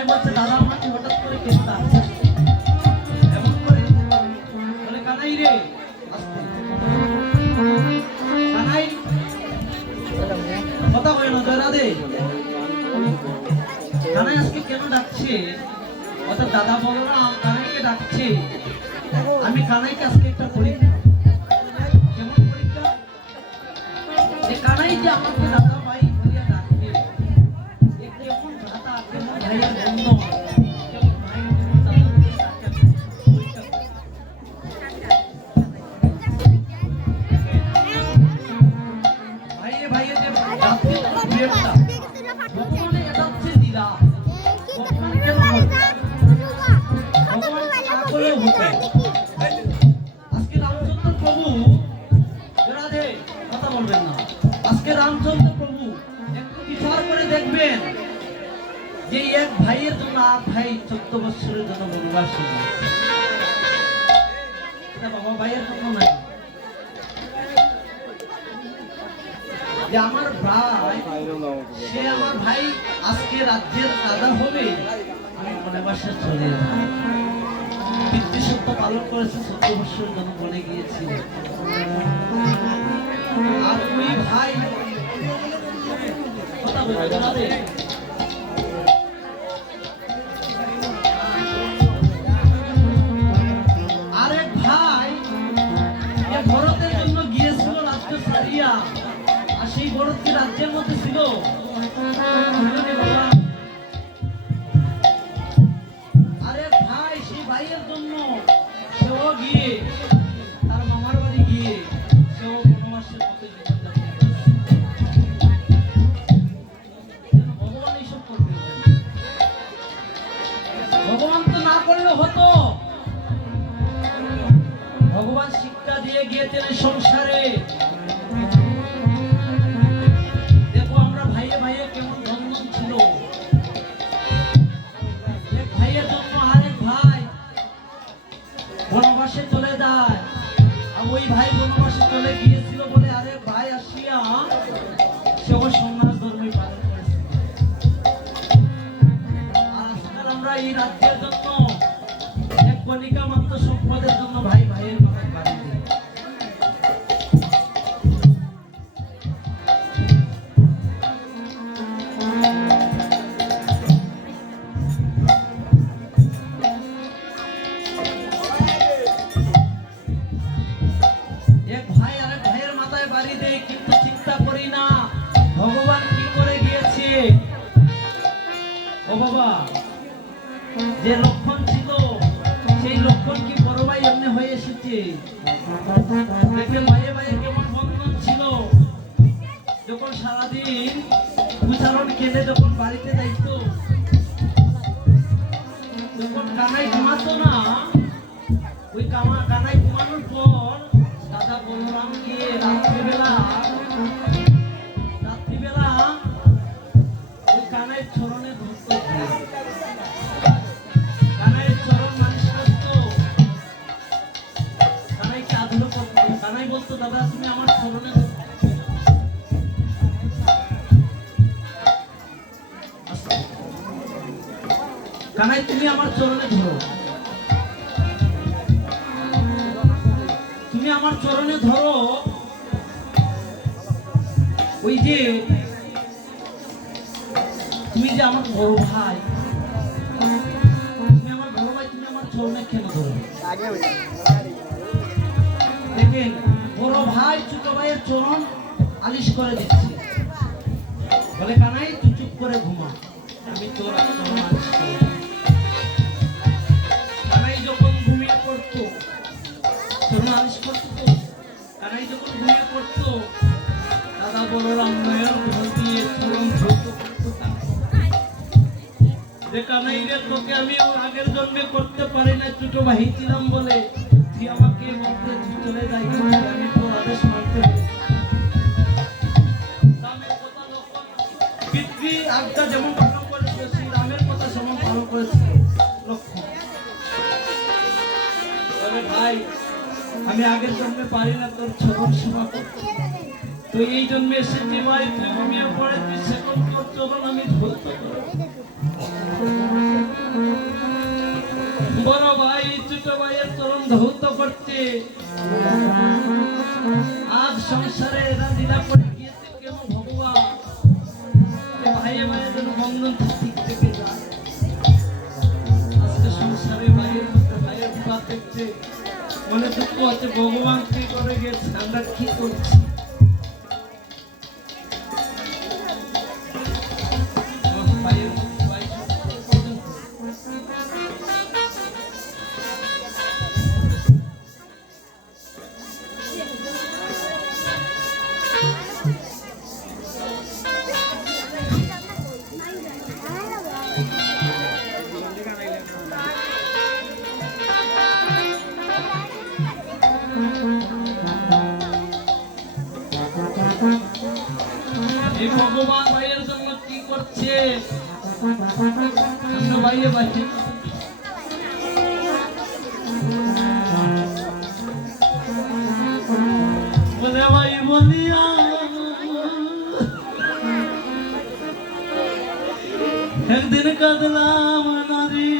কানাই বলছে দাদা আমাকে হঠাৎ করে কেন ডাকছে এমন করে বলে কানাই রে আস্তে কানাই কথা বলে না জয় রাধে কানাই আজকে কেন ডাকছে অর্থাৎ দাদা বলরাম কানাইকে ডাকছে আমি কানাইকে আজকে একটা পরীক্ষা কেমন পরীক্ষা যে কানাই যে আমাকে দাদা ভাই বলিয়া ডাকবে এ কেমন দাদা কেমন ভাইয়ের বন্ধ ভাইয়ে ভাইয়ে যে জাতি প্রেমটা ভগবানে এটা হচ্ছে লীলা ভগবান কেন ভগবান না করলেও হতো আজকে রামচন্দ্র প্রভু রাধে কথা বলবেন না আজকে রামচন্দ্র প্রভু একটু বিচার করে দেখবেন যে এক ভাইয়ের জন্য আর ভাই 14 বছরের জন্য বনবাস এটা বাবা ভাইয়ের কথা নাই যে আমার ভাই সে আমার ভাই আজকে রাজ্যের রাজা হবে আমি বনবাসে চলে যাব পিতৃসত্য পালন করেছে 14 বছরের জন্য বনে গিয়েছিল আর ওই ভাই কথা বলতে হবে আরেক ভাই ভরতের জন্য গিয়েছিল রাজ্য ছাড়িয়া আর সেই ভরত কি রাজ্যের মধ্যে ছিল আরেক ভাই সেই ভাইয়ের জন্য সেও গিয়ে তার মামার বাড়ি গিয়ে সেও বনবাসের পথে জীবনযাপন ভগবান এইসব করবে ভগবান তো না করলে হতো ভগবান শিক্ষা দিয়ে গিয়েছেন সংসারে দেখো আমরা ভাইয়ে ভাইয়ে কেমন বন্ধন ছিল এক ভাইয়ের জন্য আরেক ভাই বনবাসে চলে যায় আর ওই ভাই বনবাসে চলে গিয়েছিল বলে আরে ভাই আসিয়া সেও সন্ন্যাস ধর্মে পালন করেছে আর আজকাল আমরা এই রাজ্যের জন্য এক কণিকা মাত্র সম্পদের জন্য ভাই ভাইয়ের মাথায় বাড়ি দিই এক ভাই আরেক ভাইয়ের মাথায় বাড়ি দেয় কিন্তু চিন্তা করি না ভগবান কি করে গিয়েছে ও বাবা যে লক্ষণ ছিল সেই লক্ষণ কি বড় ভাই এমনি হয়ে এসেছে দেখবেন ভাইয়ে ভাইয়ে কেমন বন্ধন ছিল যখন সারাদিন উচ্চারণ কেঁদে যখন বাড়িতে যাইতো যখন কানাই ঘুমাতো না ওই কানাই ঘুমানোর পর দাদা বলরাম গিয়ে রাত্রিবেলা ওই কানাই চরণে ধরতো কানাই চরণ মালিশ করতো কানাইকে আদর করতো কানাই বলতো দাদা তুমি আমার চরণে কানাই তুমি আমার চরণে ধরো তুমি আমার চরণে ধরো ওই যে তুমি যে আমার বড় ভাই তুমি আমার বড় ভাই তুমি আমার চরণে কেন ধরো দেখেন বড় ভাই ছোট ভাইয়ের চরণ আলিশ করে দিচ্ছে বলে কানাই তুই চুপ করে ঘুমা আমি তোর চরণ আলিশ করি কানাই যখন ঘুমিয়ে পড়তো চরণ আলিশ করতো কানাই যখন ঘুমিয়ে পড়তো দাদা বলরাম নয়ন ঘুম দিয়ে চরণ ধরত যে কানাই রে তোকে আমি আগের জন্মে করতে পারি না ছোট ভাই ছিলাম বলে তুই আমাকে বলতে চলে যাই আমি তোর আদেশ মানতে হবে রামের কথা লক্ষণ পিতৃ আজ্ঞা যেমন পালন করেছিল সেই রামের কথা সমান পালন করেছিল লক্ষণ বলে ভাই আমি আগের জন্মে পারি না তোর চরণ সেবা করতে তো এই জন্মে এসেছি ভাই তুই ঘুমিয়ে পড়ে তুই সেকল তোর চরণ আমি ধরতে পারবো বড় ভাই ছোট ভাইয়ের চরণ ধৌত করছে। আজ সংসারে এরা লীলা করে গিয়েছে কেন ভগবান, ভাইয়ে ভাইয়ে যেন বন্ধন ঠিক থেকে যায়। আজকে সংসারে ভাইয়ের মধ্যে ভাইয়ের বিবাদ দেখছে, মনে দুঃখ আছে ভগবান কি করে গেছে, আমরা কি করছি। ভগবান ভাইয়ের জন্য কি করছে, ভাইয়ে ভাই বলে ভাই বলিয়া একদিন কাঁদলাম নারী,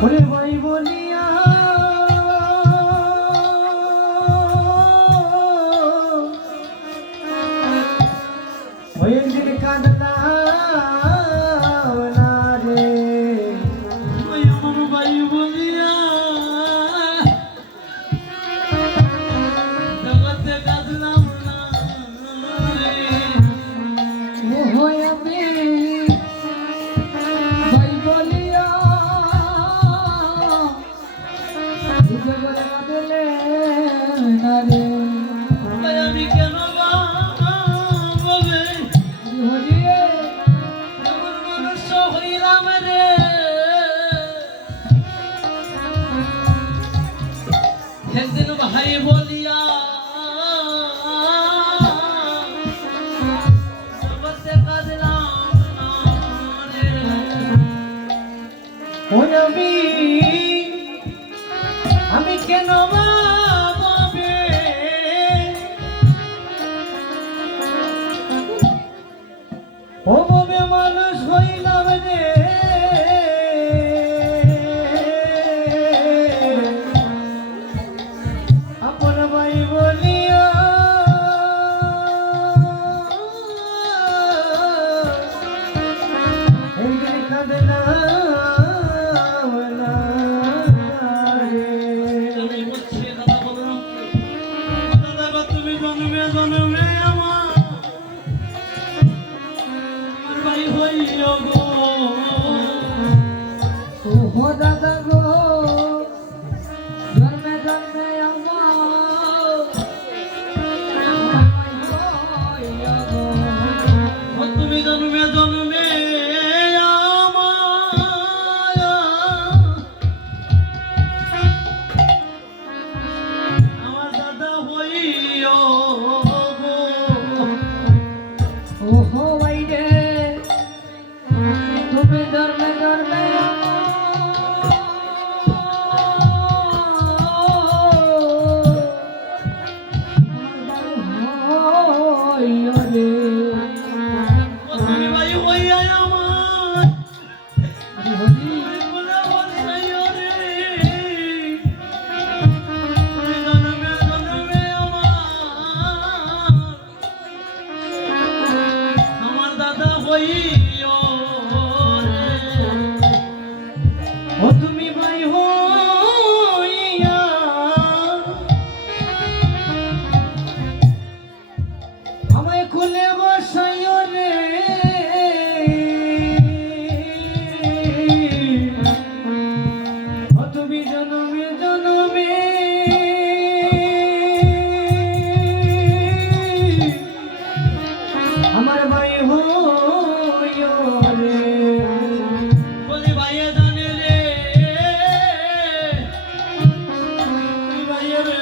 বলে ভাই বলিয়া একদিন কাঁদলাম না রে, ওই আমার ভাই বলিয়া জগতে কাঁদলাম না রে। ও আমি ভাই বলিয়া জগতে কাঁদলে না রে, আমি কেন একদিন ভাই বলিয়া জগতে কাঁদলাম না রে। ওই আমি কেন ভাবে ও ভাবে মানুষ হইলাম রে, দাদা গো জন্মে জন্মে আমার তুমি জন্মে জন্মে আমার দাদা হইও ওহো ভাই রে, তুমি জন্মে জন্মে আমার দাদা হইও ও তুমি ভাই হইয়া আমায় খুলে বসাইও রে, ও তুমি জনমে জনমে আমার ভাই হইও রে, বলি ভাইয়ে জানে রে ভাইয়ে রে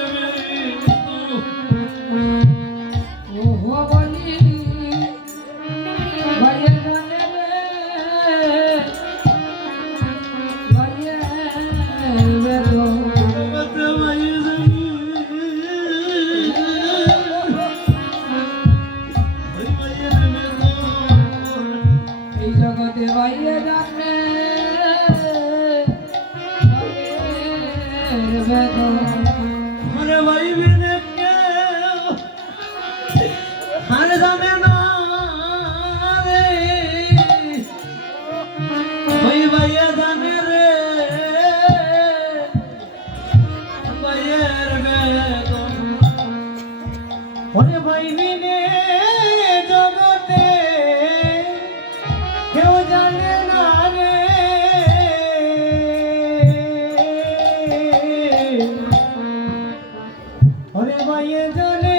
ওহো বলি ভাইয়ে জানে রে ভাইয়ে রে বেদনা আরে ভাই বিনে কেউ আর জানে না রে ওই ভাইয়া জানে রে ভাইয়ের বেদনা ওরে ভাই বিনে জগতে কেউ জানে না রে ওরে ভাইয়ে জানে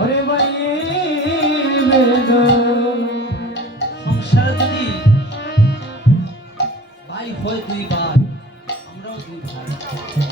ওরে ভাইয়ে সংসার যদি ভাই হয় দুই ভাই আমরাও দুই ভাই